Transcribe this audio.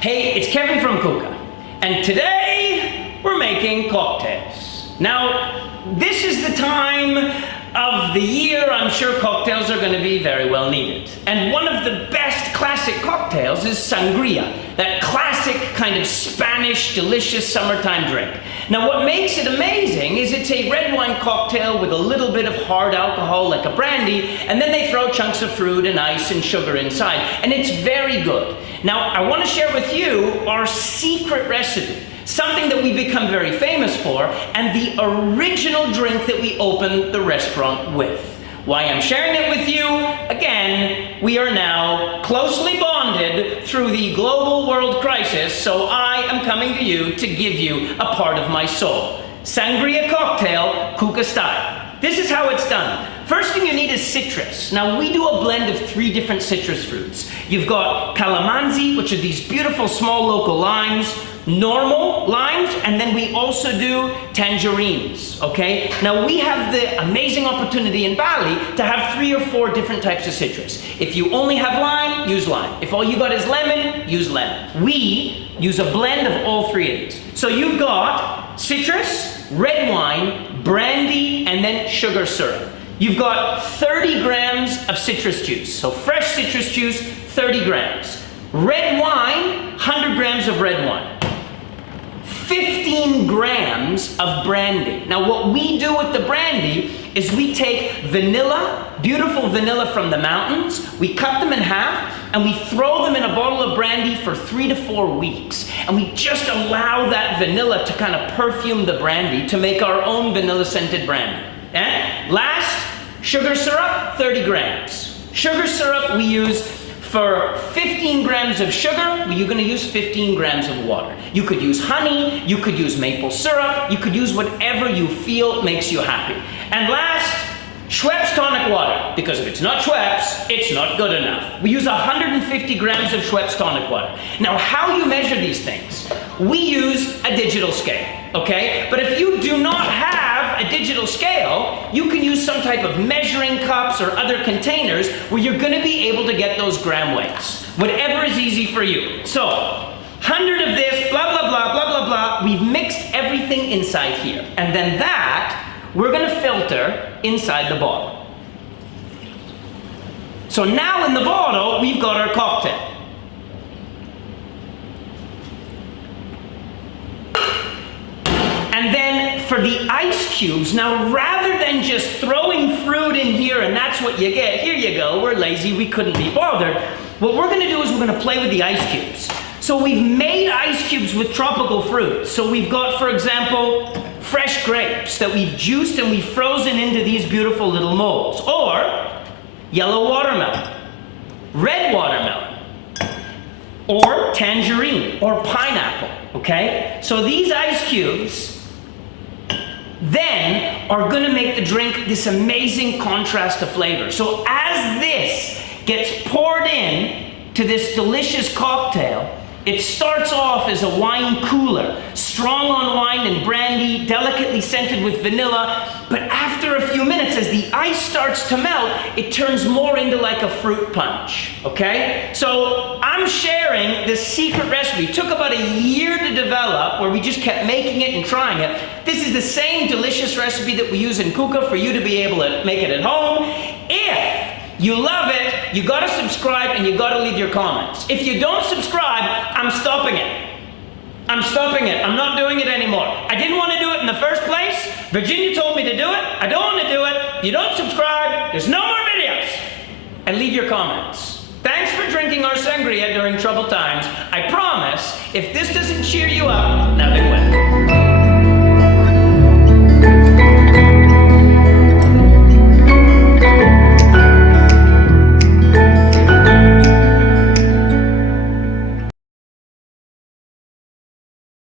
Hey, it's Kevin from Cuca, and today we're making cocktails. Now, this is the time of the year I'm sure cocktails are going to be very well needed. And one of the best classic cocktails is sangria, that classic kind of Spanish delicious summertime drink. Now, what makes it amazing is it's a red wine cocktail with a little bit of hard alcohol like a brandy, and then they throw chunks of fruit and ice and sugar inside, and it's very good. Now, I want to share with you our secret recipe, something that we've become very famous for, and the original drink that we opened the restaurant with. Why I'm sharing it with you, again, we are now closely bonded through the global world crisis, so I am coming to you to give you a part of my soul. Sangria cocktail, Cuca style. This is how it's done. First thing you need is citrus. Now, we do a blend of 3 different citrus fruits. You've got calamansi, which are these beautiful small local limes, normal limes, and then we also do tangerines, okay? Now, we have the amazing opportunity in Bali to have 3 or 4 different types of citrus. If you only have lime, use lime. If all you got is lemon, use lemon. We use a blend of all 3 of these. So you've got citrus, red wine, brandy, and then sugar syrup. You've got 30 grams of citrus juice. So fresh citrus juice, 30 grams. Red wine, 100 grams of red wine. 15 grams of brandy. Now, what we do with the brandy is we take vanilla, beautiful vanilla from the mountains, we cut them in half, and we throw them in a bottle of brandy for 3 to 4 weeks. And we just allow that vanilla to kind of perfume the brandy to make our own vanilla-scented brandy. Last, sugar syrup, 30 grams. Sugar syrup we use for 15 grams of sugar, you're going to use 15 grams of water. You could use honey, you could use maple syrup, you could use whatever you feel makes you happy. And last, Schweppes tonic water, because if it's not Schweppes, it's not good enough. We use 150 grams of Schweppes tonic water. Now, how you measure these things? We use a digital scale, okay? But if you do not have a digital scale, you can use some type of measuring cups or other containers where you're gonna be able to get those gram weights. Whatever is easy for you. So, 100 of this, blah, blah, blah, blah, blah, blah. We've mixed everything inside here. And then that, we're gonna filter inside the bottle. So now in the bottle, we've got our cocktail. And then for the ice cubes, now rather than just throwing fruit in here and that's what you get, here you go, we're lazy, we couldn't be bothered. What we're gonna do is we're gonna play with the ice cubes. So we've made ice cubes with tropical fruit. So we've got, for example, fresh grapes that we've juiced and we've frozen into these beautiful little molds. Or yellow watermelon, red watermelon, or tangerine, or pineapple, okay? So these ice cubes then are gonna make the drink this amazing contrast of flavor. So as this gets poured in to this delicious cocktail, it starts off as a wine cooler, strong on wine and brandy, delicately scented with vanilla, but after a few minutes, as the ice starts to melt, it turns more into like a fruit punch, okay? So I'm sharing this secret recipe. It took about a year to develop, where we just kept making it and trying it. This is the same delicious recipe that we use in Cuca for you to be able to make it at home. If you love it, you gotta subscribe and you gotta leave your comments. If you don't subscribe, I'm stopping it. I'm stopping it. I'm not doing it anymore. I didn't want to do it in the first place. Virginia told me to do it. I don't want to do it. If you don't subscribe, there's no more videos. And leave your comments. Thanks for drinking our sangria during troubled times. I promise, if this doesn't cheer you up, nothing will.